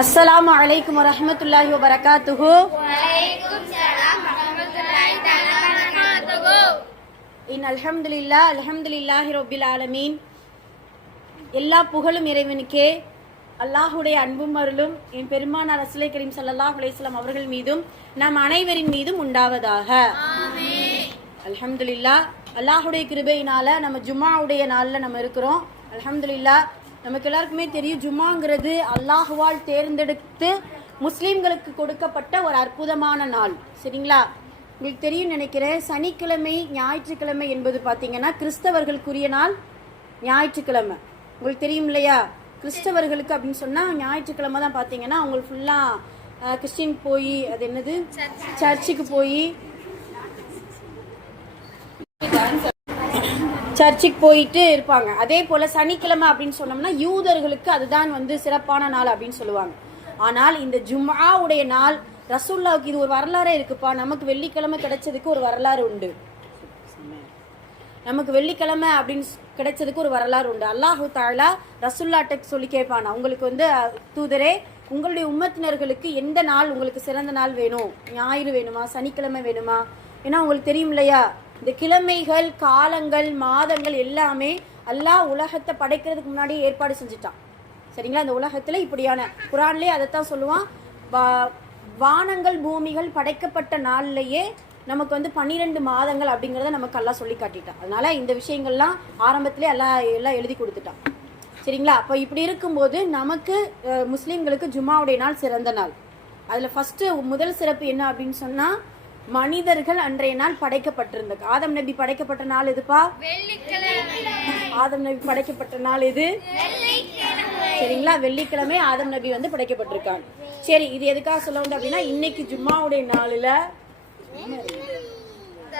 अस्सलामु अलैकुम वरहमतुल्लाहि वबरकातुहु। இன் அல்ஹம்துலில்லாஹி ரப்பில் ஆலமீன். எல்லா புகழும் இறைவனுக்கே. அல்லாஹுடைய அன்பும் அருளும் என் பெருமானார் ரசூலை கரீம் ஸல்லல்லாஹு அலைஹி வஸல்லம் அவர்கள் மீதும் நம் அனைவரின் மீதும் உண்டாவதாக. அல்ஹம்துலில்லாஹ். அல்லாஹுடைய கிருபையினால நம்ம ஜும்மாவுடைய நாளில் நம்ம இருக்கிறோம். அல்ஹம்துலில்லாஹ். நமக்கு எல்லாருக்குமே தெரியும், ஜும்மாங்கிறது அல்லாஹுவால் தேர்ந்தெடுத்து முஸ்லீம்களுக்கு கொடுக்கப்பட்ட ஒரு அற்புதமான நாள். சரிங்களா? உங்களுக்கு தெரியும் நினைக்கிறேன், சனிக்கிழமை ஞாயிற்றுக்கிழமை என்பது பார்த்தீங்கன்னா கிறிஸ்தவர்களுக்குரிய நாள் ஞாயிற்றுக்கிழமை. உங்களுக்கு தெரியும் இல்லையா? கிறிஸ்தவர்களுக்கு அப்படின்னு சொன்னால் ஞாயிற்றுக்கிழமை தான் பார்த்தீங்கன்னா அவங்களுக்கு ஃபுல்லாக கிறிஸ்டின் போய் அது என்னது சர்ச்சுக்கு போயிட்டு இருப்பாங்க. அதே போல சனிக்கிழமை அப்படின்னு சொன்னோம்னா யூதர்களுக்கு அதுதான் சிறப்பான நாள் அப்படின்னு சொல்லுவாங்க. ஆனால் இந்த ஜும்ஆவுடைய நாள் ரசூலுல்லாஹ்வுக்கு இது ஒரு வரலாறே இருக்குப்பா. நமக்கு வெள்ளிக்கிழமை கிடைச்சதுக்கு ஒரு வரலாறு உண்டு. நமக்கு வெள்ளிக்கிழமை அப்படின்னு கிடைச்சதுக்கு ஒரு வரலாறு உண்டு. அல்லாஹு தஆலா ரசூலுல்லாஹ்ட்ட சொல்லி கேட்பானா, உங்களுக்கு தூதரே, உங்களுடைய உம்மத்தினர்களுக்கு எந்த நாள் உங்களுக்கு சிறந்த நாள் வேணும்? ஞாயிறு வேணுமா, சனிக்கிழமை வேணுமா? ஏன்னா உங்களுக்கு தெரியும் இல்லையா, இந்த கிழமைகள், காலங்கள், மாதங்கள் எல்லாமே அல்லாஹ் உலகத்தை படைக்கிறதுக்கு முன்னாடியே ஏற்பாடு செஞ்சுட்டான். சரிங்களா? இந்த உலகத்துல இப்படியான குர்ஆன்லயே அதைத்தான் சொல்லுவான். வானங்கள் பூமிகள் படைக்கப்பட்ட நாள்லயே நமக்கு 12 மாதங்கள் அப்படிங்கிறத நமக்கு அல்லாஹ் சொல்லி காட்டிட்டான். அதனால இந்த விஷயங்கள்லாம் ஆரம்பத்திலே எல்லாம் எழுதி கொடுத்துட்டான். சரிங்களா? அப்போ இப்படி இருக்கும்போது நமக்கு முஸ்லீம்களுக்கு ஜும்மாவுடைய நாள் சிறந்த நாள். அதுல ஃபர்ஸ்ட் முதல் சிறப்பு என்ன அப்படின்னு சொன்னா, மனிதர்கள் அன்றைய நாள் படைக்கப்பட்டிருந்தது. ஆதம் நபி படைக்கப்பட்ட நாள் எதுப்பா? ஆதம் நபி படைக்கப்பட்ட நாள் எது? சரிங்களா? வெள்ளிக்கிழமை ஆதம் நபி படைக்கப்பட்டிருக்காங்க. சரி, இது எதுக்காக சொல்ல வந்தோம் அப்படின்னா, இன்னைக்கு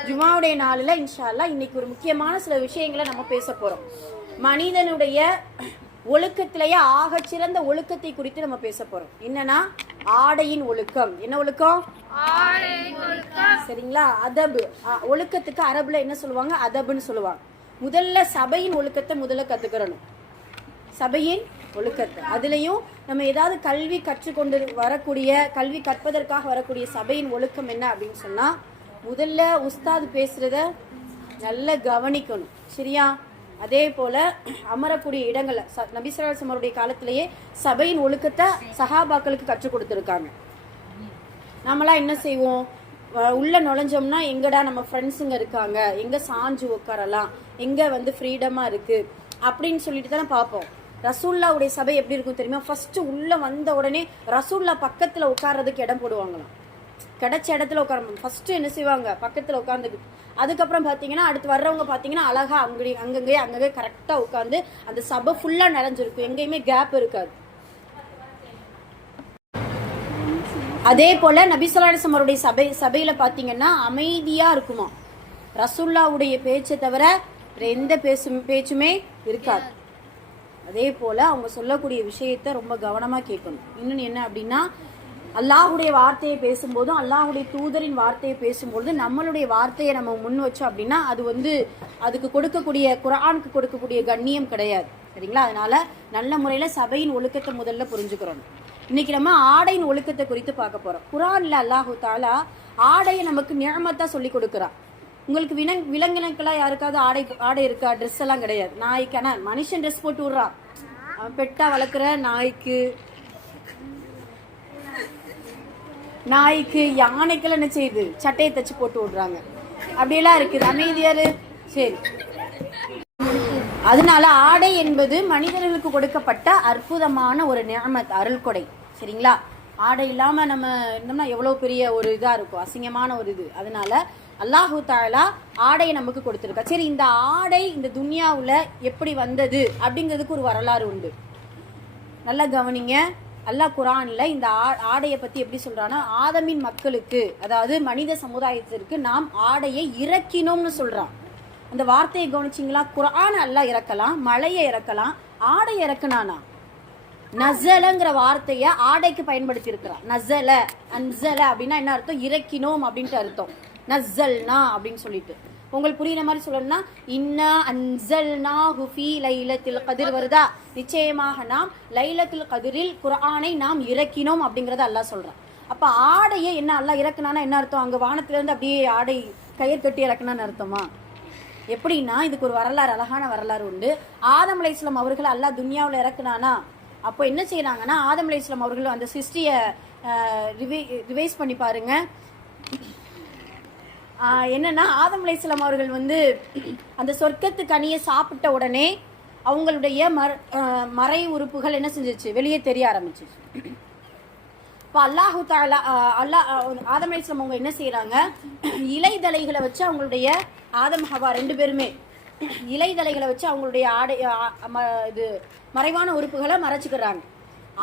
ஜும்மாவுடைய நாளில் இன்ஷா அல்லாஹ் இன்னைக்கு ஒரு முக்கியமான சில விஷயங்களை நம்ம பேச போறோம். மனிதனுடைய ஒழுக்கத்திலேயே ஆக சிறந்த ஒழுக்கத்தை குறித்து நம்ம பேச போறோம். என்னன்னா, ஆடையின் ஒழுக்கம். என்ன ஒழுக்கம்? சரிங்களா? அதபு. ஒழுக்கத்துக்கு அரபுல என்ன சொல்லுவாங்க? அதபுன்னு சொல்லுவாங்க. முதல்ல சபையின் ஒழுக்கத்தை முதல்ல கத்துக்கிறணும். சபையின் ஒழுக்கத்தை. அதுலயும் நம்ம ஏதாவது கல்வி கற்றுக்கொண்டு வரக்கூடிய, கல்வி கற்பதற்காக வரக்கூடிய சபையின் ஒழுக்கம் என்ன அப்படின்னு சொன்னா, முதல்ல உஸ்தாது பேசுறத நல்லா கவனிக்கணும். சரியா? அதே போல அமரக்கூடிய இடங்கள்ல நபி ஸல்லல்லாஹு அலைஹி வஸல்லம் அவருடைய காலத்திலேயே சபையின் ஒழுக்கத்தை சஹாபாக்களுக்கு கற்றுக் கொடுத்துருக்காங்க. நம்மளாம் என்ன செய்வோம்? உள்ள நுழைஞ்சோம்னா எங்கடா நம்ம ஃப்ரெண்ட்ஸுங்க இருக்காங்க, எங்க சாஞ்சு உட்காரலாம், எங்க ஃப்ரீடமா இருக்கு அப்படின்னு சொல்லிட்டு தானே பார்ப்போம். ரசூலுல்லாஹ்வுடைய சபை எப்படி இருக்கும் தெரியுமா? ஃபர்ஸ்ட் உள்ள வந்த உடனே ரசூலுல்லாஹ் பக்கத்துல உட்கார்றதுக்கு இடம் போடுவாங்களாம். கிடைச்ச இடத்துல உட்கார ஃபர்ஸ்ட் என்ன செய்வாங்க? பக்கத்துல உட்கார்ந்துக்கிட்டு, அதுக்கப்புறம் பாத்தீங்கன்னா அடுத்து வர்றவங்க பாத்தீங்கன்னா அழகா அங்கங்கே கரெக்டா உட்கார்ந்து அந்த சபை ஃபுல்லா நிறைஞ்சிருக்கும், எங்கேயுமே கேப் இருக்காது. அதே போல நபி ஸல்லல்லாஹு அலைஹி வஸல்லம் சபையில பாத்தீங்கன்னா அமைதியா இருக்குமா. ரசூலுல்லாஹ்வுடைய பேச்சை தவிர எந்த பேச்சுமே இருக்காது. அதே போல அவங்க சொல்லக்கூடிய விஷயத்த ரொம்ப கவனமா கேட்கணும். இன்னொன்னு என்ன அப்படின்னா, அல்லாஹுடைய வார்த்தையை பேசும்போதும் அல்லாஹுடைய தூதரின் வார்த்தையை பேசும்போது நம்மளுடைய வார்த்தையை நம்ம முன் வச்சோம் அப்படின்னா அது அதுக்கு கொடுக்கக்கூடிய, குர்ஆனுக்கு கொடுக்கக்கூடிய கண்ணியம் கிடையாது. சரிங்களா? அதனால நல்ல முறையில சபையின் ஒழுக்கத்தை முதல்ல புரிஞ்சுக்கிறோம். இன்னைக்கு நம்ம ஆடையின் ஒழுக்கத்தை குறித்து பார்க்க போறோம். குர்ஆன்ல அல்லாஹு தஆலா ஆடையை நமக்கு நிஅமத்தா சொல்லி கொடுக்குறான். உங்களுக்கு விலங்கினக்கெல்லாம் யாருக்காவது ஆடை இருக்கா? ட்ரெஸ் எல்லாம் கிடையாது. நாய்க்கான மனுஷன் ட்ரெஸ் போட்டு விடுறான். அவன் பெட்டா வளர்க்குற நாய்க்கு யானைக்கெல்லாம் என்ன செய்யுது? சட்டையை தச்சு போட்டு விடுறாங்க. அப்படியெல்லாம் இருக்குது. அமைதியாரு. சரி, அதனால ஆடை என்பது மனிதர்களுக்கு கொடுக்கப்பட்ட அற்புதமான ஒரு நிஅமத், அருள்கொடை. சரிங்களா? ஆடை இல்லாம நம்ம இருந்தோம்னா எவ்வளவு பெரிய ஒரு இதா இருக்கும், அசிங்கமான ஒரு இது. அதனால அல்லாஹு தஆலா ஆடையை நமக்கு கொடுத்திருக்கா. சரி, இந்த ஆடை இந்த துன்யாவுல எப்படி வந்தது அப்படிங்கிறதுக்கு ஒரு வரலாறு உண்டு. நல்லா கவனிங்க. அல்லாஹ் குர்ஆன்ல இந்த ஆடையை பத்தி எப்படி சொல்றான்னா, ஆதமின் மக்களுக்கு, அதாவது மனித சமுதாயத்திற்கு நாம் ஆடையை இறக்கினோம்னு சொல்றான். அந்த வார்த்தையை கவனிச்சிங்களா? குர்ஆன் அல்லாஹ் இறக்கலாம், மலையை இறக்கலாம், ஆடை இறக்குனானா? நஸலங்கிற வார்த்தைய ஆடைக்கு பயன்படுத்தி இருக்கிறான். நஸல அன்ஸல அப்படின்னா என்ன அர்த்தம்? இறக்கினோம் அப்படின்ட்டு அர்த்தம். நஸல்னா அப்படின்னு சொல்லிட்டு உங்களுக்கு புரியுற மாதிரி சொல்லணும்னா இன்னா அன்ஸல்நாஹு ஃபீ லைலத்துல் கத்ர் வருதா, நிச்சயமாக நாம் லைலத்துல் கத்ரில் குர்ஆனை நாம் இறக்கினோம் அப்படிங்கறத அல்லாஹ் சொல்றான். அப்ப ஆடையை என்ன அல்லாஹ் இறக்குனானா என்ன அர்த்தம்? அங்க வானத்துல இருந்து அப்படியே ஆடை கயிறு கட்டி இறக்குனான்னு அர்த்தமா? எப்படின்னா இதுக்கு ஒரு வரலாறு, அழகான வரலாறு உண்டு. ஆதம் அலைஹிஸ்ஸலாம் அவர்கள் அல்லாஹ் துன்யாவில் இறக்குனானா அப்போ என்ன செய்யறாங்கன்னா, ஆதம் அலைஹிஸ்ஸலாம் அவர்கள் அந்த சிருஷ்டியை ரிவைஸ் பண்ணி பாருங்க. என்னன்னா ஆதம் அலைஹிஸ்ஸலாம் அவர்கள் வந்து அந்த சொர்க்கத்து கனியை சாப்பிட்ட உடனே அவங்களுடைய மறை உறுப்புகள் என்ன செஞ்சிச்சு, வெளியே தெரிய ஆரம்பிச்சிச்சு. இப்போ அல்லாஹு தஆலா ஆதம் அலைஹிஸ்ஸலாம் அவங்க என்ன செய்யறாங்க, இலைதலைகளை வச்சு அவங்களுடைய ஆதம் ஹவா 2 பேருமே இலைதலைகளை வச்சு அவங்களுடைய ஆடை இது மறைவான உறுப்புகளை மறைச்சுக்கிறாங்க.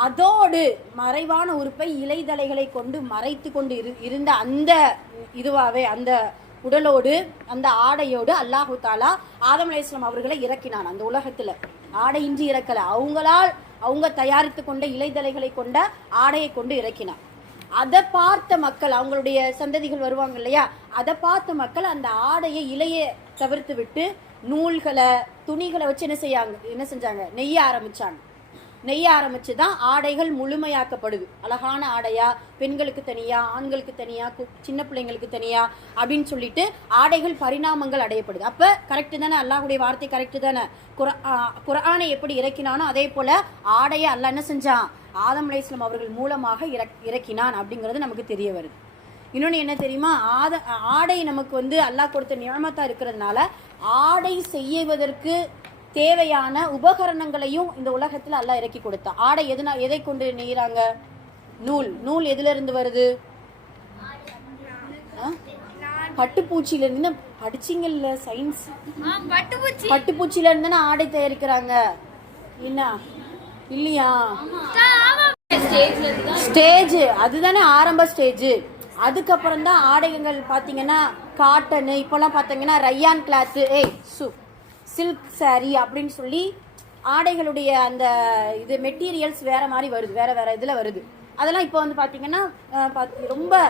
அதோடு மறைவான உறுப்பை இலைதலைகளை கொண்டு மறைத்து கொண்டு இருந்த அந்த இதுவாவே அந்த உடலோடு அந்த ஆடையோடு அல்லாஹு தாலா ஆதம் அலைஹிஸ்ஸலாம் அவர்களை இறக்கினான். அந்த உலகத்துல ஆடையின்றி இறக்கல, அவங்க தயாரித்து கொண்ட இலைதலைகளை கொண்ட ஆடையை கொண்டு இறக்கினான். அதை பார்த்த மக்கள், அவங்களுடைய சந்ததிகள் வருவாங்க இல்லையா, அதை பார்த்த மக்கள் அந்த ஆடையை இலையை தவிர்த்து விட்டு நூல்களை துணிகளை வச்சு என்ன செஞ்சாங்க, நெய்ய ஆரம்பிச்சுதான் ஆடைகள் முழுமையாக்கப்படுது. அழகான ஆடையா, பெண்களுக்கு தனியா, ஆண்களுக்கு தனியா, சின்ன பிள்ளைங்களுக்கு தனியா அப்படின்னு சொல்லிட்டு ஆடைகள் பரிணாமங்கள் அடையப்படுது. அப்ப கரெக்டு தானே, அல்லாஹ்வுடைய வார்த்தை கரெக்டு தானே. குர்ஆனை எப்படி இறக்கினானோ அதே போல ஆடையை அல்லாஹ் என்ன செஞ்சான், ஆதம் அலைஹிஸ்ஸலாம் அவர்கள் மூலமாக இறக்கினான் அப்படிங்கிறது நமக்கு தெரிய வருது. இன்னொன்னு என்ன தெரியுமா, ஆடை நமக்கு வந்து அல்லாஹ் கொடுத்த நியமத்தா இருக்கிறதுனால ஆடை செய்வதற்கு தேவையான உபகரணங்களையும் இந்த உலகத்துல அல்லாஹ் இறக்கி கொடுத்தான். ஆடை எதை கொண்டு நெய்றாங்க, நூல் எதுல இருந்து வருது, பட்டுப்பூச்சியில இருந்து. படிச்சிங்கல்ல சயின்ஸ், பட்டுப்பூச்சியில இருந்து ஆடை தயாரிக்கிறாங்க என்ன இல்லையா? ஸ்டேஜ் அதுதானே ஆரம்ப ஸ்டேஜ். அதுக்கப்புறம் தான் ஆடைகள் பாத்தீங்கன்னா காட்டனு, இப்பெல்லாம் பாத்தீங்கன்னா ரயான் கிளாத்து, சில்க் சாரி அப்படின்னு சொல்லி ஆடைகளுடைய அந்த இது மெட்டீரியல்ஸ் வேற மாதிரி வருது, வேற இதுல வருது. அதெல்லாம் இப்போ வந்து பாத்தீங்கன்னா ரொம்ப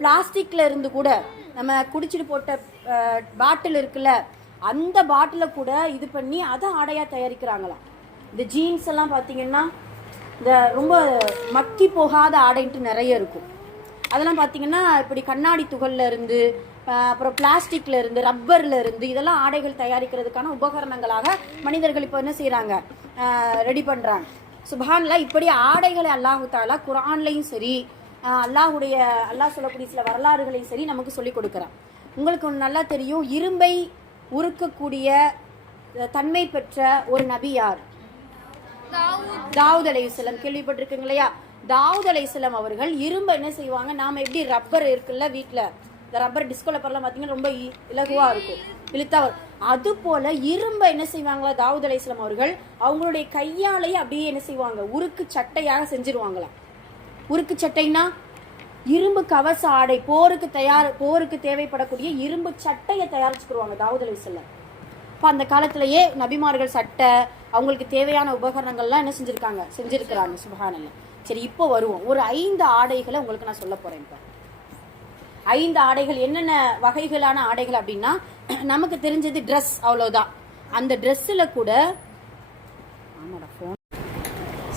பிளாஸ்டிக்ல இருந்து கூட நம்ம குடிச்சிட்டு போட்ட பாட்டில் இருக்குல்ல, அந்த பாட்டில கூட இது பண்ணி அதை ஆடையா தயாரிக்கிறாங்களாம். இந்த ஜீன்ஸ் எல்லாம் பாத்தீங்கன்னா இந்த ரொம்ப மக்கி போகாத ஆடைன்ட்டு நிறைய இருக்கும். அதெல்லாம் பாத்தீங்கன்னா இப்படி கண்ணாடி துகள்ல இருந்து, அப்புறம் பிளாஸ்டிக்ல இருந்து, ரப்பர்ல இருந்து, இதெல்லாம் ஆடைகள் தயாரிக்கிறதுக்கான உபகரணங்களாக மனிதர்கள் இப்போ என்ன செய்யறாங்க, ரெடி பண்றாங்க. சுப்ஹானல்லாஹ். இப்படி ஆடைகளை அல்லாஹு தஆலா குர்ஆன்லயும் சரி, அல்லாஹ் சொல்லக்கூடிய சில வரலாறுகளையும் சரி நமக்கு சொல்லி கொடுக்குறான். உங்களுக்கு ஒன்று நல்லா தெரியும், இரும்பை உருக்கக்கூடிய தன்மை பெற்ற ஒரு நபி யார்? தாவூத் அலைஹிஸ்ஸலாம். கேள்விப்பட்டிருக்கீங்க இல்லையா? தாவூத் அலைஹிஸ்ஸலாம் அவர்கள் இரும்பை என்ன செய்வாங்க, நாம எப்படி ரப்பர் இருக்குல்ல வீட்டுல, இந்த ரப்பர் டிஸ்கோ ரப்பர்லாம் பாத்தீங்கன்னா ரொம்ப இலகுவா இருக்கும், இழுத்தா வரும். அது போல இரும்பை என்ன செய்வாங்களா தாவூத் அலைஹிஸ்ஸலாம் அவர்கள் அவங்களுடைய கையாலேயே அப்படியே என்ன செய்வாங்க, உருக்கு சட்டையாக செஞ்சிருவாங்களாம். உருக்கு சட்டைனா இரும்பு கவச ஆடை, போருக்கு தேவைப்படக்கூடிய இரும்பு சட்டையை தயாரிச்சுக்குருவாங்க தாவூத் அலைஹிஸ்ஸலாம். இப்போ அந்த காலத்திலேயே நபிமார்கள் சட்டை, அவங்களுக்கு தேவையான உபகரணங்கள்லாம் என்ன செஞ்சிருக்கிறாங்க. சுப்ஹானல்லாஹ். சரி, இப்போ வருவோம். ஒரு 5 ஆடைகளை உங்களுக்கு நான் சொல்ல போறேன். இப்போ 5 ஆடைகள் என்னென்ன வகைகளான ஆடைகள் அப்படின்னா, நமக்கு தெரிஞ்சது ட்ரெஸ், அவ்வளவுதான். அந்த ட்ரெஸ்ஸில் கூட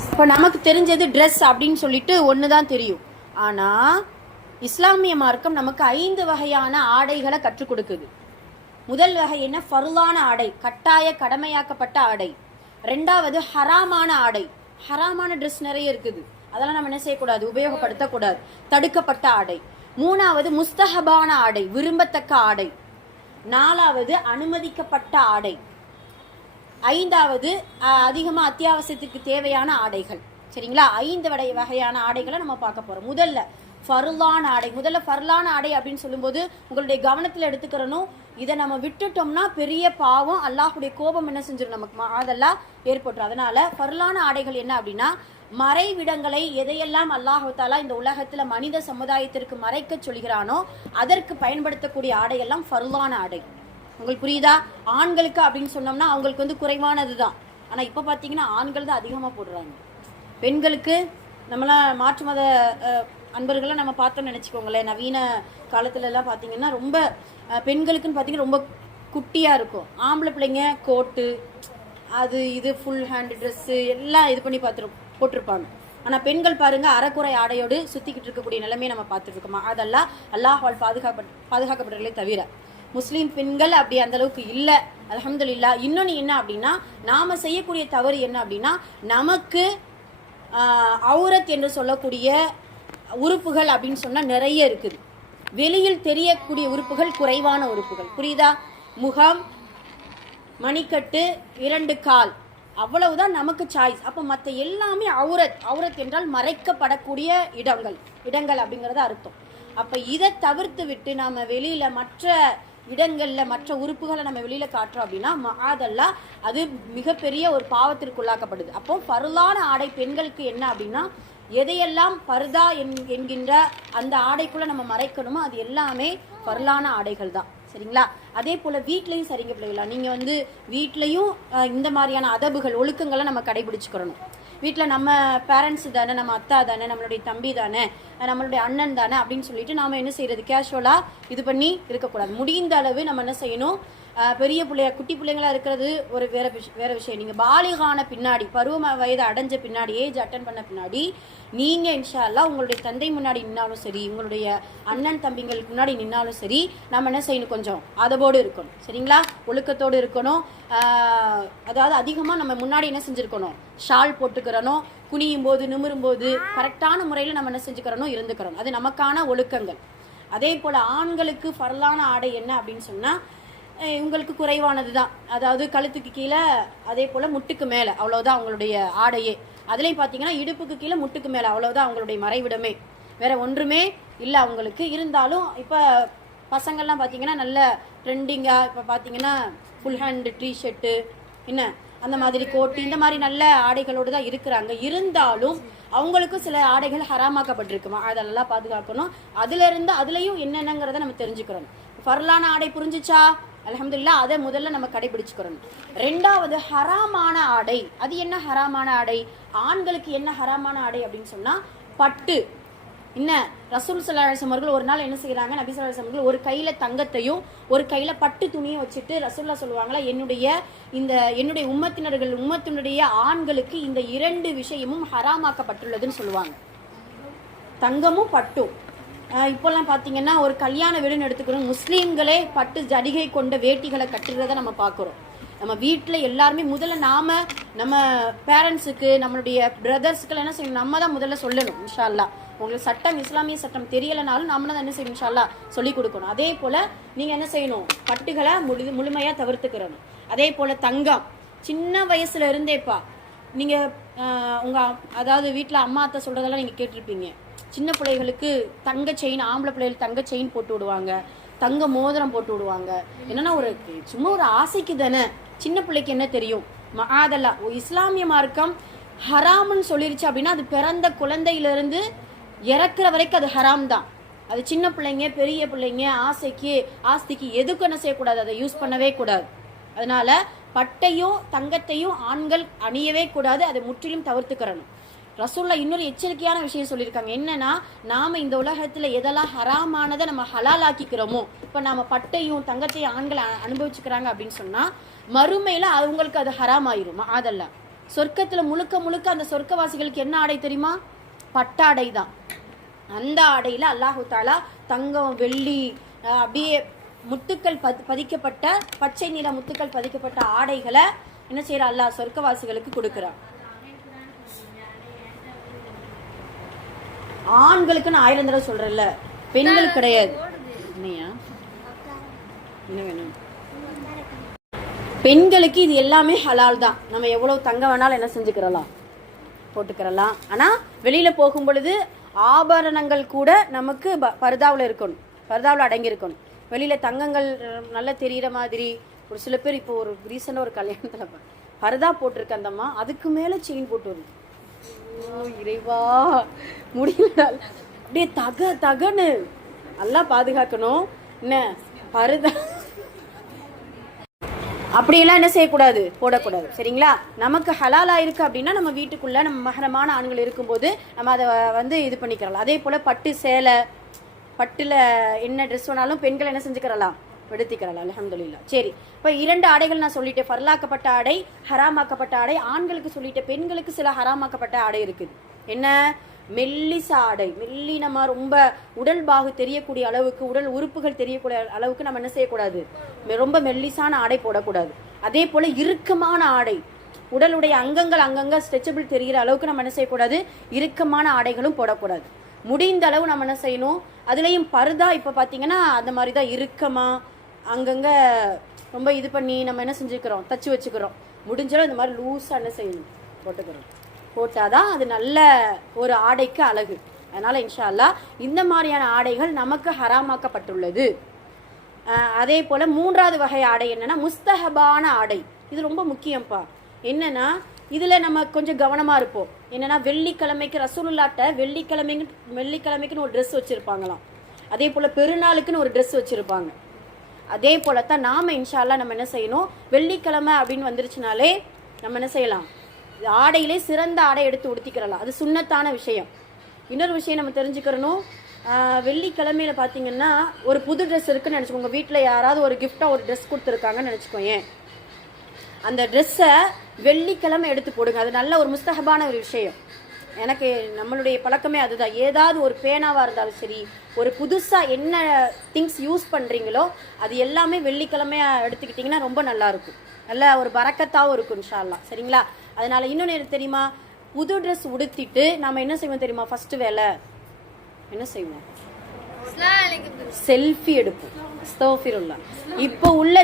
இப்போ நமக்கு தெரிஞ்சது ட்ரெஸ் அப்படின்னு சொல்லிட்டு ஒன்று தான் தெரியும். ஆனால் இஸ்லாமிய மார்க்கம் நமக்கு 5 வகையான ஆடைகளை கற்றுக் கொடுக்குது. முதல் வகை என்ன, ஃபர்லான ஆடை, கட்டாய கடமையாக்கப்பட்ட ஆடை. 2வது ஹராமான ஆடை, ஹராமான ட்ரெஸ் நிறைய இருக்குது, அதெல்லாம் நம்ம என்ன செய்யக்கூடாது, உபயோகப்படுத்தக்கூடாது, தடுக்கப்பட்ட ஆடை. 3வது முஸ்தஹபான ஆடை, விரும்பத்தக்க ஆடை. 4வது அனுமதிக்கப்பட்ட ஆடை. 5வது அதிகமா அத்தியாவசியத்துக்கு தேவையான ஆடைகள். சரிங்களா? 5 வகையான ஆடைகளை நம்ம பார்க்க போறோம். முதல்ல ஃபர்லான ஆடை. முதல்ல ஃபர்லான ஆடை அப்படின்னு சொல்லும்போது உங்களுடைய கவனத்தில் எடுத்துக்கிறனும், இதை நம்ம விட்டுட்டோம்னா பெரிய பாவம், அல்லாஹ்வுடைய கோபம் என்ன செஞ்சிடும், நமக்கு அதெல்லாம் ஏற்பட்டுரும். அதனால ஃபர்லான ஆடைகள் என்ன அப்படின்னா, மறைவிடங்களை எதையெல்லாம் அல்லாஹ் தஆலா இந்த உலகத்துல மனித சமுதாயத்திற்கு மறைக்க சொல்கிறானோ அதற்கு பயன்படுத்தக்கூடிய ஆடையெல்லாம் ஃபர்லான ஆடை. உங்களுக்கு புரியுதா? ஆண்களுக்கு அப்படின்னு சொன்னோம்னா அவங்களுக்கு வந்து குறைவானதுதான். ஆனா இப்ப பாத்தீங்கன்னா ஆண்கள் தான் அதிகமா போடுறாங்க. பெண்களுக்கு நம்மளாம் மாற்று மத அன்பர்கள்லாம் நம்ம பார்த்தோம்னு நினச்சிக்கோங்களேன். நவீன காலத்துலலாம் பார்த்தீங்கன்னா ரொம்ப பெண்களுக்குன்னு பார்த்தீங்கன்னா ரொம்ப குட்டியாக இருக்கும். ஆம்பளை பிள்ளைங்க கோட்டு அது இது ஃபுல் ஹேண்ட் ட்ரெஸ்ஸு எல்லாம் இது பண்ணி போட்டிருப்பாங்க. ஆனால் பெண்கள் பாருங்கள் அரைக்குறை ஆடையோடு சுற்றிக்கிட்டு இருக்கக்கூடிய நிலைமையை நம்ம பார்த்துட்ருக்கோமா. அதெல்லாம் அல்லாஹ்வால் பாதுகாக்கப்பட்டவர்களே தவிர முஸ்லீம் பெண்கள் அப்படி அந்த அளவுக்கு இல்லை, அல்ஹம்துலில்லாஹ். இன்னொன்று என்ன அப்படின்னா, நாம் செய்யக்கூடிய தவறு என்ன அப்படின்னா, நமக்கு அவுரத் என்று சொல்லக்கூடிய உறுப்புகள் அப்படின்னு சொன்னால் நிறைய இருக்குது. வெளியில் தெரியக்கூடிய உறுப்புகள் குறைவான உறுப்புகள், புரியுதா? முகம், மணிக்கட்டு, 2 கால், அவ்வளவுதான் நமக்கு சாய்ஸ். அப்போ மற்ற எல்லாமே அவுரத் என்றால் மறைக்கப்படக்கூடிய இடங்கள் அப்படிங்கிறத அர்த்தம். அப்போ இதை தவிர்த்து விட்டு நாம் வெளியில் மற்ற இடங்களில் மற்ற உறுப்புகளை நம்ம வெளியில் காட்டுறோம் அப்படின்னா அதெல்லாம் அது மிகப்பெரிய ஒரு பாவத்திற்குள்ளாக்கப்படுது. அப்போ ஃபர்லான ஆடை பெண்களுக்கு என்ன அப்படின்னா, எதையெல்லாம் பர்தா என்கின்ற அந்த ஆடைக்குள்ளே நம்ம மறைக்கணுமோ அது எல்லாமே ஃபர்லான ஆடைகள் தான், சரிங்களா? அதே போல் வீட்லையும் சரிங்க பிள்ளைங்களா, நீங்கள் வீட்லையும் இந்த மாதிரியான அதபுகள் ஒழுக்கங்களை நம்ம கடைபிடிச்சுக்கிறணும். வீட்டில் நம்ம பேரண்ட்ஸ் தானே, நம்ம அத்தா தானே, நம்மளுடைய தம்பி தானே, நம்மளுடைய அண்ணன் தானே அப்படின்னு சொல்லிட்டு நாம் என்ன செய்யறது, கேஷுவலாக இது பண்ணி இருக்கக்கூடாது. முடிந்த அளவு நம்ம என்ன செய்யணும், பெரிய பிள்ளைய குட்டி பிள்ளைங்களா இருக்கிறது ஒரு வேற விஷயம். நீங்கள் பாலிகான பின்னாடி, பருவ வயது அடைஞ்ச பின்னாடி, ஏஜ் அட்டன் பண்ண பின்னாடி நீங்கள் இன்ஷா அல்லாஹ் உங்களுடைய தந்தை முன்னாடி நின்னாலும் சரி, உங்களுடைய அண்ணன் தம்பிங்களுக்கு முன்னாடி நின்னாலும் சரி, நம்ம என்ன செய்யணும், கொஞ்சம் அதபோடு இருக்கணும், சரிங்களா? ஒழுக்கத்தோடு இருக்கணும். அதாவது அதிகமாக நம்ம முன்னாடி என்ன செஞ்சுருக்கணும், ஷால் போட்டுக்கிறணும். குனியும் போது நிமிரும் போது கரெக்டான முறையில் நம்ம என்ன செஞ்சுக்கிறணும், இருந்துக்கிறோம். அது நமக்கான ஒழுக்கங்கள். அதே போல் ஆண்களுக்கு ஃபர்லான ஆடை என்ன அப்படின்னு சொன்னால் உங்களுக்கு குறைவானது தான். அதாவது கழுத்துக்கு கீழே, அதே போல் முட்டுக்கு மேலே, அவ்வளோதான் அவங்களுடைய ஆடையே. அதுலேயும் பார்த்தீங்கன்னா இடுப்புக்கு கீழே முட்டுக்கு மேலே, அவ்வளோதான் அவங்களுடைய மறைவிடமே, வேற ஒன்றுமே இல்லை அவங்களுக்கு. இருந்தாலும் இப்போ பசங்கள்லாம் பார்த்தீங்கன்னா நல்ல ட்ரெண்டிங்காக இப்போ பார்த்தீங்கன்னா ஃபுல் ஹேண்டு டிஷர்ட்டு என்ன அந்த மாதிரி கோட்டு இந்த மாதிரி நல்ல ஆடைகளோடு தான் இருக்கிறாங்க. இருந்தாலும் அவங்களுக்கும் சில ஆடைகள் ஹராமாக்கப்பட்டிருக்குமா, அதெல்லாம் பாதுகாக்கணும். அதுலேயும் என்னென்னங்கிறத நம்ம தெரிஞ்சுக்கிறோம். ஃபர்லான ஆடை புரிஞ்சிச்சா? அல்ஹம்துலில்லாஹ். அதை முதல்ல நம்ம கடைபிடிச்சுக்கிறோம். 2வது ஹராமான ஆடை. அது என்ன ஹராமான ஆடை? ஆண்களுக்கு என்ன ஹராமான ஆடை அப்படின்னு சொன்னா பட்டு. என்ன ரசூல் ஸல்லல்லாஹு அலைஹி வஸல்லம் அவர்கள் ஒரு நாள் என்ன செய்யறாங்க, நபி ஸல்லல்லாஹு அலைஹி வஸல்லம் ஒரு கையில தங்கத்தையும் ஒரு கையில பட்டு துணியை வச்சுட்டு ரசூலுல்லாஹ் சொல்லுவாங்களா, என்னுடைய உம்மத்தினுடைய ஆண்களுக்கு இந்த 2 விஷயமும் ஹராமாக்கப்பட்டுள்ளதுன்னு சொல்லுவாங்க, தங்கமும் பட்டும். இப்போல்லாம் பார்த்தீங்கன்னா ஒரு கல்யாண வீடுன்னு எடுத்துக்கிறோம், முஸ்லீம்களே பட்டு ஜடிகை கொண்ட வேட்டிகளை கட்டுறதை நம்ம பார்க்குறோம். நம்ம வீட்டில் எல்லாருமே முதல்ல நம்ம பேரண்ட்ஸுக்கு, நம்மளுடைய பிரதர்ஸுக்கு என்ன செய்யணும், நம்ம தான் முதல்ல சொல்லணும். இன்ஷா அல்லாஹ் உங்களுக்கு சட்டம், இஸ்லாமிய சட்டம் தெரியலைனாலும் நம்ம தான் என்ன செய்யணும், இன்ஷா அல்லாஹ் சொல்லிக் கொடுக்கணும். அதே போல் நீங்கள் என்ன செய்யணும், பட்டுகளை முழுமையாக தவிர்த்துக்கிறணும். அதே போல் தங்கம், சின்ன வயசுல இருந்தேப்பா நீங்கள் அதாவது வீட்டில் அம்மா அத்தை சொல்கிறதெல்லாம் நீங்கள் கேட்டிருப்பீங்க. சின்ன பிள்ளைகளுக்கு தங்க செயின், ஆம்பளை பிள்ளைகளுக்கு தங்க செயின் போட்டு விடுவாங்க, தங்க மோதிரம் போட்டு விடுவாங்க. என்னன்னா சும்மா ஒரு ஆசைக்கு தானே, சின்ன பிள்ளைக்கு என்ன தெரியும். அதெல்லாம் இஸ்லாமிய மார்க்கம் ஹராம்னு சொல்லிருச்சு அப்படின்னா அது பிறந்த குழந்தையிலிருந்து இறக்குற வரைக்கும் அது ஹராம் தான். அது சின்ன பிள்ளைங்க பெரிய பிள்ளைங்க ஆஸ்திக்கு எதுக்கும் என்ன செய்யக்கூடாது, அதை யூஸ் பண்ணவே கூடாது. அதனால பட்டையும் தங்கத்தையும் ஆண்கள் அணியவே கூடாது, அதை முற்றிலும் தவிர்த்துக்கிறணும். ரசூலுல்லாஹ் இன்னொரு எச்சரிக்கையான விஷயம் சொல்லியிருக்காங்க. என்னன்னா, நாம இந்த உலகத்துல எதெல்லாம் ஹராமானதை நம்ம ஹலால் ஆக்கிக்கிறோமோ, இப்ப நாம பட்டையும் தங்கத்தையும் ஆண்கள் அனுபவிச்சுக்கிறாங்க அப்படின்னு சொன்னா மறுமையில அவங்களுக்கு அது ஹராம் ஆயிரும். அதெல்லாம் சொர்க்கத்துல முழுக்க அந்த சொர்க்கவாசிகளுக்கு என்ன ஆடை தெரியுமா, பட்டாடை தான். அந்த ஆடையில அல்லாஹு தாலா தங்கம் வெள்ளி அப்படியே முத்துக்கள் பதிக்கப்பட்ட பச்சை நிற முத்துக்கள் பதிக்கப்பட்ட ஆடைகளை என்ன செய்யற அல்லாஹ் சொர்க்கவாசிகளுக்கு கொடுக்கிறான். ஆண்களுக்கு நான் 1000 தடவை சொல்றேன்ல, பெண்களுக்கு கிடையாது. என்ன வேணும், பெண்களுக்கு இது எல்லாமே ஹலால் தான். நம்ம எவ்வளவு தங்கம் வேணாலும் என்ன செஞ்சுக்கிறலாம், போட்டுக்கிறலாம். ஆனா வெளியில போகும் பொழுது ஆபரணங்கள் கூட நமக்கு பர்தாவில் இருக்கணும், பர்தாவில் அடங்கி இருக்கணும். வெளியில தங்கங்கள் நல்லா தெரிகிற மாதிரி ஒரு சில பேர் இப்போ ஒரு ரீசெண்டாக ஒரு கல்யாணத்தில் பர்தா போட்டிருக்க அந்தம்மா அதுக்கு மேலே செயின் போட்டு வருது. இறைவா முடியல, அப்படியே தகன்னு நல்லா பாதுகாக்கணும். என்ன பருதா அப்படியெல்லாம் என்ன செய்யக்கூடாது, போடக்கூடாது. சரிங்களா? நமக்கு ஹலாலாக இருக்குது அப்படின்னா நம்ம வீட்டுக்குள்ளே நம்ம மகரமான ஆண்கள் இருக்கும்போது நம்ம அதை வந்து இது பண்ணிக்கிறலாம். அதே போல் பட்டு சேலை, பட்டில் என்ன ட்ரெஸ் வேணாலும் பெண்கள் என்ன செஞ்சுக்கிறலாம், எடுத்துக்கிறலாம். அல்ஹம்துலில்லாஹ். சரி, இப்போ 2 ஆடைகள் நான் சொல்லிட்டேன். ஃபர்லாக்கப்பட்ட ஆடை, ஹராமாக்கப்பட்ட ஆடை. ஆண்களுக்கு சொல்லிட்டேன். பெண்களுக்கு சில ஹராமாக்கப்பட்ட ஆடை இருக்குது. என்ன? மெல்லிச ஆடை. மெல்லினமா ரொம்ப உடல் பாகு தெரியக்கூடிய அளவுக்கு, உடல் உறுப்புகள் தெரியக்கூடிய அளவுக்கு நம்ம என்ன செய்யக்கூடாது, ரொம்ப மெல்லிசான ஆடை போடக்கூடாது. அதே போல இறுக்கமான ஆடை, உடலுடைய அங்கங்கள் அங்கங்க ஸ்ட்ரெச்சபிள் தெரிகிற அளவுக்கு நம்ம என்ன செய்யக்கூடாது, இறுக்கமான ஆடைகளும் போடக்கூடாது. முடிந்த அளவு நம்ம என்ன செய்யணும், அதுலேயும் பருதா இப்போ பார்த்தீங்கன்னா அந்த மாதிரி தான் இறுக்கமாக அங்கங்கே ரொம்ப இது பண்ணி நம்ம என்ன செஞ்சுக்கிறோம், தச்சு வச்சுக்கிறோம். முடிஞ்சளவு இந்த மாதிரி லூஸாக என்ன செய்யணும், போட்டுக்கிறோம். போட்டால் தான் அது நல்ல ஒரு ஆடைக்கு அழகு. அதனால் இன்ஷா அல்லாஹ் இந்த மாதிரியான ஆடைகள் நமக்கு ஹராமாக்கப்பட்டுள்ளது. அதே போல் 3வது வகை ஆடை என்னென்னா முஸ்தஹபான ஆடை. இது ரொம்ப முக்கியம்ப்பா. என்னென்னா இதில் நம்ம கொஞ்சம் கவனமாக இருப்போம். என்னென்னா வெள்ளிக்கிழமைக்கு ரசூலுல்லாட்ட வெள்ளிக்கிழமைக்குன்னு ஒரு ட்ரெஸ் வச்சுருப்பாங்களாம். அதே போல் பெருநாளுக்குன்னு ஒரு ட்ரெஸ் வச்சுருப்பாங்க. அதே போல தான் நாம் இன்ஷா அல்லாஹ் நம்ம என்ன செய்யணும், வெள்ளிக்கிழமை அப்படின்னு வந்துருச்சுனாலே நம்ம என்ன செய்யலாம், ஆடையிலே சிறந்த ஆடை எடுத்து உடுத்திக்கிறலாம். அது சுன்னத்தான விஷயம். இன்னொரு விஷயம் நம்ம தெரிஞ்சுக்கிறணும், வெள்ளிக்கிழமையில பார்த்தீங்கன்னா ஒரு புது ட்ரெஸ் இருக்குன்னு நினச்சிக்கோங்க. வீட்டில் யாராவது ஒரு கிஃப்டாக ஒரு ட்ரெஸ் கொடுத்துருக்காங்கன்னு நினச்சிக்கோங்க. அந்த ட்ரெஸ்ஸை வெள்ளிக்கிழமை எடுத்து போடுங்க. அது நல்ல ஒரு முஸ்தஹபான ஒரு விஷயம். எனக்கு நம்மளுடைய பழக்கமே அதுதான். ஏதாவது ஒரு பேனாவாக இருந்தாலும் சரி, ஒரு புதுசாக என்ன திங்ஸ் யூஸ் பண்ணுறீங்களோ அது எல்லாமே வெள்ளிக்கிழமையாக எடுத்துக்கிட்டிங்கன்னா ரொம்ப நல்லாயிருக்கும். நல்ல ஒரு பரக்கத்தாகவும் இருக்கும் இன்ஷா அல்லாஹ். சரிங்களா? அதனால் இன்னொன்று எனக்கு தெரியுமா, புது ட்ரெஸ் உடுத்திட்டு நம்ம என்ன செய்வோம் தெரியுமா, ஃபஸ்ட்டு வேலை என்ன செய்வோம், செல்ஃபி எடுப்போம். அஸ்தக்ஃபிருல்லாஹ். இப்போ உள்ள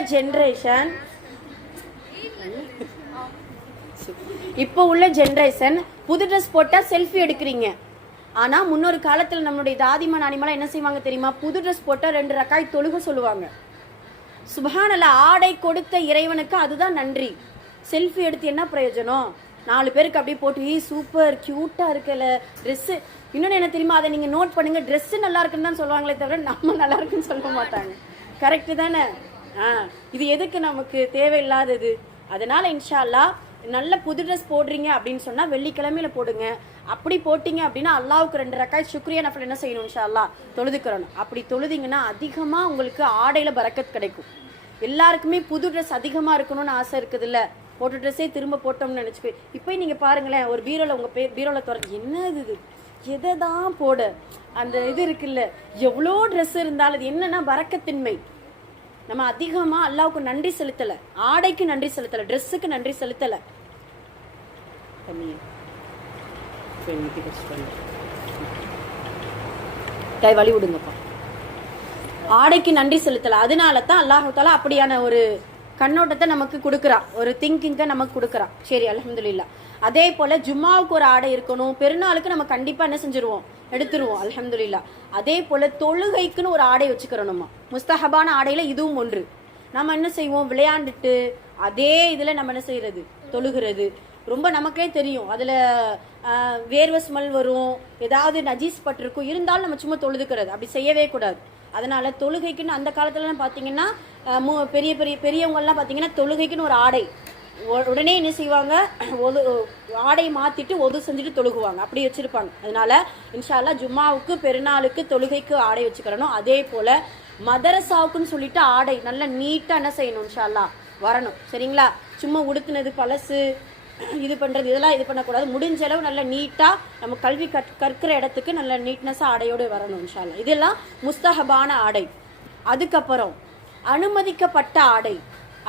ஜென்ரேஷன் புது ட்ரெஸ் போட்டால் செல்ஃபி எடுக்கிறீங்க. ஆனால் முன்னொரு காலத்தில் நம்மளுடைய தாதிமா நானிமாலாம் என்ன செய்வாங்க தெரியுமா, புது ட்ரெஸ் போட்டால் 2 ரக்காய் தொழுக சொல்லுவாங்க. சுப்ஹானல்லாஹ். ஆடை கொடுத்த இறைவனுக்கு அதுதான் நன்றி. செல்ஃபி எடுத்து என்ன பிரயோஜனம், 4 பேருக்கு அப்படியே போட்டு சூப்பர் க்யூட்டாக இருக்கல ட்ரெஸ்ஸு. இன்னொன்று என்ன தெரியுமா, அதை நீங்கள் நோட் பண்ணுங்கள், ட்ரெஸ்ஸு நல்லா இருக்குன்னு தான் சொல்லுவாங்களே தவிர நம்ம நல்லா இருக்குன்னு சொல்ல மாட்டாங்க. கரெக்டு தானே? இது எதுக்கு நமக்கு தேவையில்லாதது. அதனால் இன்ஷா அல்லாஹ் நல்ல புது ட்ரெஸ் போடுறீங்க அப்படின்னு சொன்னால் வெள்ளிக்கிழமையில போடுங்க. அப்படி போட்டிங்க அப்படின்னா அல்லாவுக்கு 2 ரக்காய் சுக்ரியா நஃபில் என்ன செய்யணும், இன்ஷா அல்லாஹ் தொழுதுக்கிறணும். அப்படி தொழுதிங்கன்னா அதிகமாக உங்களுக்கு ஆடையில் பரக்கத் கிடைக்கும். எல்லாருக்குமே புது ட்ரெஸ் அதிகமாக இருக்கணும்னு ஆசை இருக்குது இல்லை, போட்ட ட்ரெஸ்ஸே திரும்ப போட்டோம்னு நினச்சிப்பே. இப்போ நீங்கள் பாருங்களேன், ஒரு பீரோவில் உங்கள் பீரோவில் திறந்து என்ன இது எதை தான் போட அந்த இது இருக்குல்ல, எவ்வளோ ட்ரெஸ் இருந்தாலும் அது என்னன்னா பரக்கத்தின்மை. நம்ம அதிகமாக அல்லாவுக்கு நன்றி செலுத்தலை, ஆடைக்கு நன்றி செலுத்தலை, ட்ரெஸ்ஸுக்கு நன்றி செலுத்தலை. வழி விடுங்கப்பா. ஆடைக்கு நன்றி செலுத்தலை. அதனால தான் அல்லாஹ் தஆலா அப்படியான ஒரு கண்ணோட்டத்தை நமக்கு கொடுக்குறான், ஒரு திங்கிங்கை நமக்கு கொடுக்குறான். சரி, அல்ஹம்துலில்லாஹ். அதே போல் ஜும்மாவுக்கு ஒரு ஆடை இருக்கணும். பெருநாளுக்கு நம்ம கண்டிப்பாக என்ன செஞ்சுருவோம், எடுத்துருவோம். அல்ஹம்துலில்லாஹ். அதே போல் தொழுகைக்குன்னு ஒரு ஆடை வச்சுக்கிறணுமா. முஸ்தஹபான ஆடையில் இதுவும் ஒன்று. நம்ம என்ன செய்வோம், விளையாண்டுட்டு அதே இதில் நம்ம என்ன செய்கிறது, தொழுகிறது. ரொம்ப நமக்கே தெரியும், அதில் வேர்வை ஸ்மெல் வரும், ஏதாவது நஜீஸ் பட்டிருக்கும். இருந்தாலும் நம்ம சும்மா தொழுதுக்கிறது அப்படி செய்யவே கூடாது. அதனால தொழுகைக்குன்னு அந்த காலத்துலலாம் பார்த்தீங்கன்னா பெரியவங்கள்லாம் பார்த்தீங்கன்னா தொழுகைக்குன்னு ஒரு ஆடை உடனே என்ன செய்வாங்க, ஆடை மாற்றிட்டு ஒது செஞ்சுட்டு தொழுகுவாங்க, அப்படி வச்சுருப்பாங்க. அதனால இன்ஷா அல்லாஹ் ஜும்மாவுக்கு பெருநாளுக்கு தொழுகைக்கு ஆடை வச்சுக்கிறணும். அதே போல் மதரசாவுக்குன்னு சொல்லிட்டு ஆடை நல்லா நீட்டாக என்ன செய்யணும், இன்ஷா அல்லாஹ் வரணும். சரிங்களா? சும்மா உடுத்துனது பழசு இது பண்ணுறது இதெல்லாம் இது பண்ணக்கூடாது. முடிஞ்ச அளவு நல்லா நீட்டாக நம்ம கல்வி கற்கிற இடத்துக்கு நல்ல நீட்னஸாக ஆடையோடு வரணும் இன்ஷா அல்லாஹ். இதெல்லாம் முஸ்தஹபான ஆடை. அதுக்கப்புறம் அனுமதிக்கப்பட்ட ஆடை.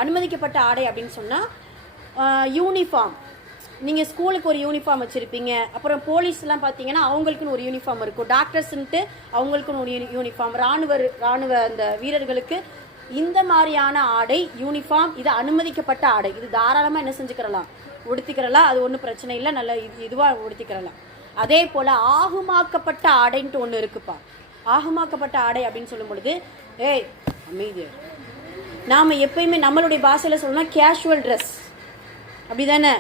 அனுமதிக்கப்பட்ட ஆடை அப்படின்னு சொன்னால் யூனிஃபார்ம். நீங்கள் ஸ்கூலுக்கு ஒரு யூனிஃபார்ம் வச்சுருப்பீங்க. அப்புறம் போலீஸ்லாம் பார்த்தீங்கன்னா அவங்களுக்குன்னு ஒரு யூனிஃபார்ம் இருக்கும். டாக்டர்ஸ்ன்ட்டு அவங்களுக்குன்னு ஒரு யூனிஃபார்ம். ராணுவ அந்த வீரர்களுக்கு இந்த மாதிரியான ஆடை யூனிஃபார்ம், இது அனுமதிக்கப்பட்ட ஆடை. இது தாராளமாக என்ன செஞ்சுக்கிறலாம், உடுத்திக்கிறலாம். அது ஒன்றும் பிரச்சனை இல்லை, நல்ல இதுவாக உடுத்திக்கிறலாம். அதே போல் ஆகுமாக்கப்பட்ட ஆடைன்ட்டு ஒன்று இருக்குப்பா. ஆகுமாக்கப்பட்ட ஆடை அப்படின்னு சொல்லும் பொழுது அமைதியா நாம் எப்பயுமே நம்மளுடைய பாஷையில் சொல்லணும்னா கேஷுவல் ட்ரெஸ், அப்படி தானே?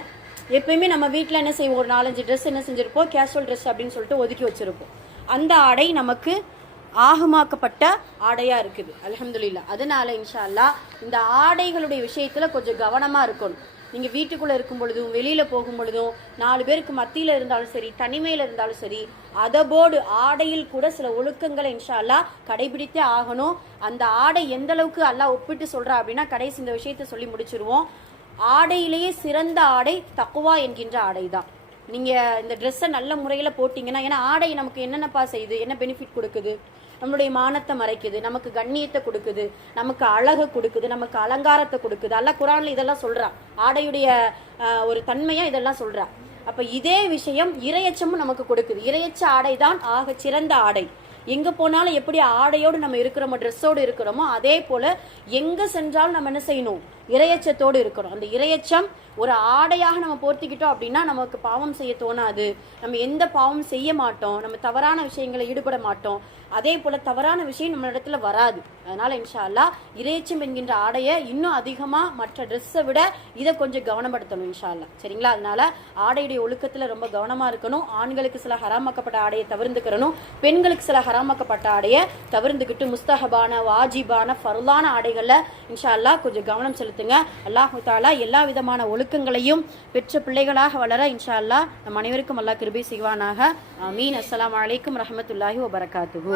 எப்பயுமே நம்ம வீட்டில் என்ன செய்வோம், ஒரு 4-5 ட்ரெஸ் என்ன செஞ்சுருப்போம், கேஷுவல் ட்ரெஸ் அப்படின்னு சொல்லிட்டு ஒதுக்கி வச்சுருப்போம். அந்த ஆடை நமக்கு ஆகமாக்கப்பட்ட ஆடையா இருக்குது. அல்ஹம்துலில்லாஹ். அதனால இன்ஷா அல்லாஹ் இந்த ஆடைகளுடைய விஷயத்துல கொஞ்சம் கவனமா இருக்கணும். நீங்க வீட்டுக்குள்ள இருக்கும் பொழுதும் வெளியில போகும் பொழுதும் 4 பேருக்கு மத்தியில இருந்தாலும் சரி, தனிமையில இருந்தாலும் சரி, அதபோடு ஆடையில் கூட சில ஒழுக்கங்களை இன்ஷா அல்லாஹ் கடைபிடித்தே ஆகணும். அந்த ஆடை எந்த அளவுக்கு அல்லாஹ் ஒப்பிட்டு சொல்றா அப்படின்னா, கடைசி இந்த விஷயத்தை சொல்லி முடிச்சிருவோம். ஆடையிலேயே சிறந்த ஆடை தக்குவா என்கின்ற ஆடை தான். நீங்க இந்த ட்ரெஸ்ஸை நல்ல முறையில போட்டீங்கன்னா, ஏன்னா ஆடை நமக்கு என்னென்னப்பா செய்யுது, என்ன பெனிஃபிட் கொடுக்குது, நம்மளுடைய மானத்தை மறைக்குது, நமக்கு கண்ணியத்தை கொடுக்குது, நமக்கு அழகு கொடுக்குது, நமக்கு அலங்காரத்தை கொடுக்குது. அல்லாஹ் குர்ஆன்ல இதெல்லாம் சொல்றா. ஆடையுடைய ஒரு தன்மையா இதெல்லாம் சொல்றா. அப்ப இதே விஷயம் இரையச்சமும் நமக்கு கொடுக்குது. இரையச்ச ஆடை தான் ஆக சிறந்த ஆடை. எங்க போனாலும் எப்படி ஆடையோடு நம்ம இருக்கிறோமோ, ட்ரெஸ்ஸோடு இருக்கிறோமோ, அதே போல எங்க சென்றாலும் நம்ம என்ன செய்யணும், இரையச்சத்தோடு இருக்கணும். அந்த இரையச்சம் ஒரு ஆடையாக நம்ம போர்த்திக்கிட்டோம் அப்படின்னா நமக்கு பாவம் செய்ய தோணாது, நம்ம எந்த பாவம் செய்ய மாட்டோம், நம்ம தவறான விஷயங்களை ஈடுபட மாட்டோம், அதே போல தவறான விஷயம் நம்ம இடத்துல வராது. அதனால இன்ஷா அல்லாஹ் இரையச்சம் என்கின்ற ஆடையை இன்னும் அதிகமா மற்ற ட்ரெஸ்ஸை விட இதை கொஞ்சம் கவனப்படுத்தணும் இன்ஷா அல்லாஹ். சரிங்களா? அதனால ஆடையுடைய ஒழுக்கத்துல ரொம்ப கவனமா இருக்கணும். ஆண்களுக்கு சில ஹராமாக்கப்பட்ட ஆடையை தவிர்த்துக்கிறணும், பெண்களுக்கு சில ஹராமாக்கப்பட்ட ஆடையை தவிர்த்துக்கிட்டு முஸ்தஹபான, வாஜிபான, ஃபர்லான ஆடைகள்ல இன்ஷா அல்லாஹ் கொஞ்சம் கவனம் செலுத்துங்க. அல்லாஹ் தஆலா எல்லா விதமான ஒழுக்கங்களையும் பெற்ற பிள்ளைகளாக வளர இன்ஷா அல்லாஹ் நம் அனைவருக்கும் அல்லாஹ் கிருபை செய்வானாக. ஆமீன். அஸ்ஸலாமு அலைக்கும் ரஹ்மத்துல்லாஹி வபரகாத்துஹு.